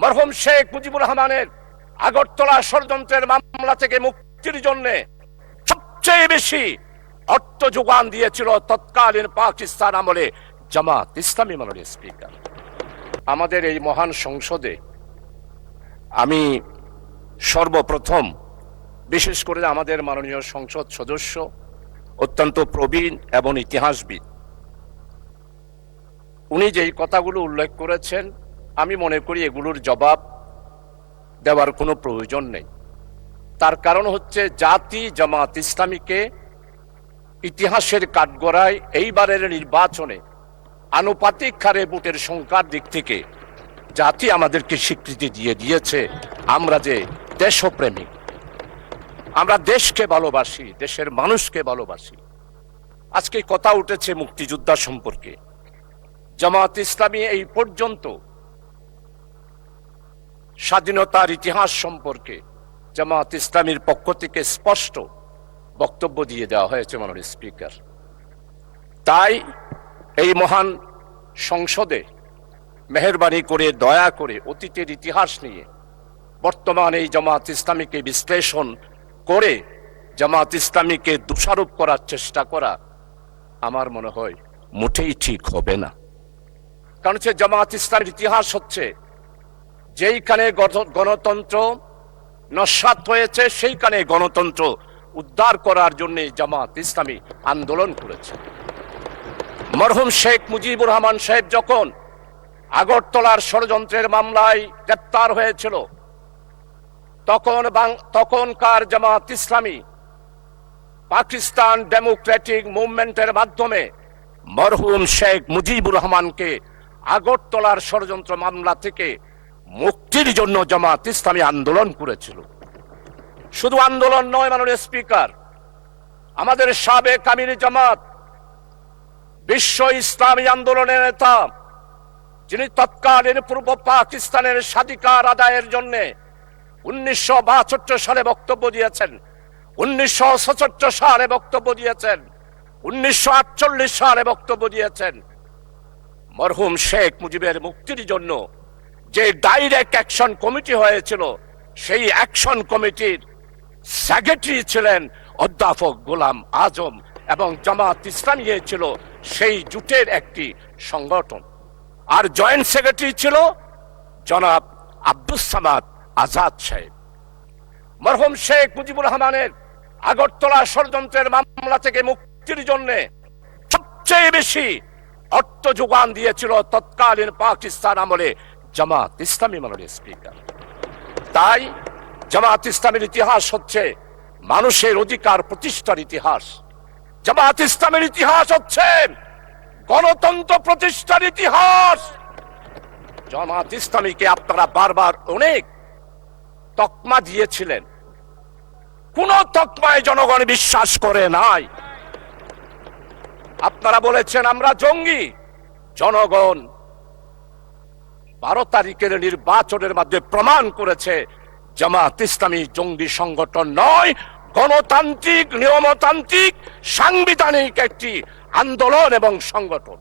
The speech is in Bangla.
মরহুম শেখ মুজিবুর রহমানের আগরতলা ষড়যন্ত্রের মামলা থেকে মুক্তির জন্য সবচেয়ে বেশি অর্থ যোগান দিয়েছিল তৎকালীন পাকিস্তান আমলে জামাত ইসলামী। মাননীয় স্পিকার, আমাদের এই মহান সংসদে আমি সর্বপ্রথম বিশেষ করে আমাদের মাননীয় সংসদ সদস্য অত্যন্ত প্রবীণ এবং ইতিহাসবিদ, উনি যেই কথাগুলো উল্লেখ করেছেন আমি মনে করি এগুলোর জবাব দেওয়ার কোনো প্রয়োজন নেই। তার কারণ হচ্ছে জাতি জামাত ইসলামীকে ইতিহাসের কাঠগড়ায় এইবারের নির্বাচনে আনুপাতিক হারে ভোটের সংখ্যার দিক থেকে জাতি আমাদেরকে স্বীকৃতি দিয়ে দিয়েছে আমরা যে দেশপ্রেমিক, আমরা দেশকে ভালোবাসি, দেশের মানুষকে ভালোবাসি। আজকে কথা উঠেছে মুক্তিযোদ্ধা সম্পর্কে। জামাত ইসলামী এই পর্যন্ত স্বাধীনতার ইতিহাস সম্পর্কে জামাত ইসলামীর পক্ষ থেকে স্পষ্ট বক্তব্য দিয়ে দেওয়া হয়েছে মাননীয় স্পিকার। তাই এই মহান সংসদে মেহেরবানি করে দয়া করে অতীতের ইতিহাস নিয়ে বর্তমান এই জামাত ইসলামীকে বিশ্লেষণ করে জামাত ইসলামীকে দোষারোপ করার চেষ্টা করা আমার মনে হয় মোটেই ঠিক হবে না। কারণ হচ্ছে জামাত ইসলামের ইতিহাস হচ্ছে যেইখানে গণতন্ত্র নস্যাৎ হয়েছে সেইখানে গণতন্ত্র উদ্ধার করার জন্য জামাত ইসলামী আন্দোলন করেছে। মরহুম শেখ মুজিবুর রহমান সাহেব যখন আগরতলার ষড়যন্ত্রের মামলায় গ্রেপ্তার হয়েছিল তখনকার জামাত ইসলামী পাকিস্তান ডেমোক্রেটিক মুভমেন্টের মাধ্যমে মরহুম শেখ মুজিবুর রহমানকে আগরতলার ষড়যন্ত্র মামলা থেকে মুক্তির জন্য জামাত ইসলামী আন্দোলন করেছিল। শুধু আন্দোলন নয় মাননীয় স্পিকার, আমাদের সাবেক আমির জামাত বিশ্ব ইসলামী আন্দোলনের নেতা, যিনি তৎকালীন পূর্ব পাকিস্তানের স্বাধিকার আদায়ের জন্য 1962 সালে বক্তব্য দিয়েছেন, 1967 সালে বক্তব্য দিয়েছেন, 1948 সালে বক্তব্য দিয়েছেন। মরহুম শেখ মুজিবের মুক্তির জন্য যে ডাইরেক্ট অ্যাকশন কমিটি হয়েছিল সেই অ্যাকশন কমিটির সেক্রেটারি ছিলেন অধ্যাপক গোলাম আজম এবং জামাত ইসলামী ছিল সেই জোটের একটি সংগঠন, আর জয়েন্ট সেক্রেটারি ছিল জনাব আব্দুস সামাদ আজাদ সাহেব। মরহুম শেখ মুজিবুর রহমানের আগরতলা ষড়যন্ত্রের মামলা থেকে মুক্তির জন্য সবচেয়ে বেশি অর্থ যোগান দিয়েছিল তৎকালীন পাকিস্তান আমলে জামাত ইসলামী। মাননীয় স্পিকার, তাই জামাত ইসলামের ইতিহাস হচ্ছে মানুষের অধিকার প্রতিষ্ঠার ইতিহাস। জামাত ইসলামের ইতিহাস হচ্ছে গণতন্ত্র প্রতিষ্ঠার ইতিহাস। জামাত ইসলামীকে আপনারা বারবার অনেক তকমা দিয়েছিলেন, কোন তকমায় জনগণ বিশ্বাস করে নাই। আপনারা বলেছেন আমরা জঙ্গি, জনগণ 12 তারিখের নির্বাচনের মাধ্যমে প্রমাণ করেছে জামাত ইসলামী জঙ্গি সংগঠন নয়, গণতান্ত্রিক নিয়মতান্ত্রিক সাংবিধানিক একটি আন্দোলন এবং সংগঠন।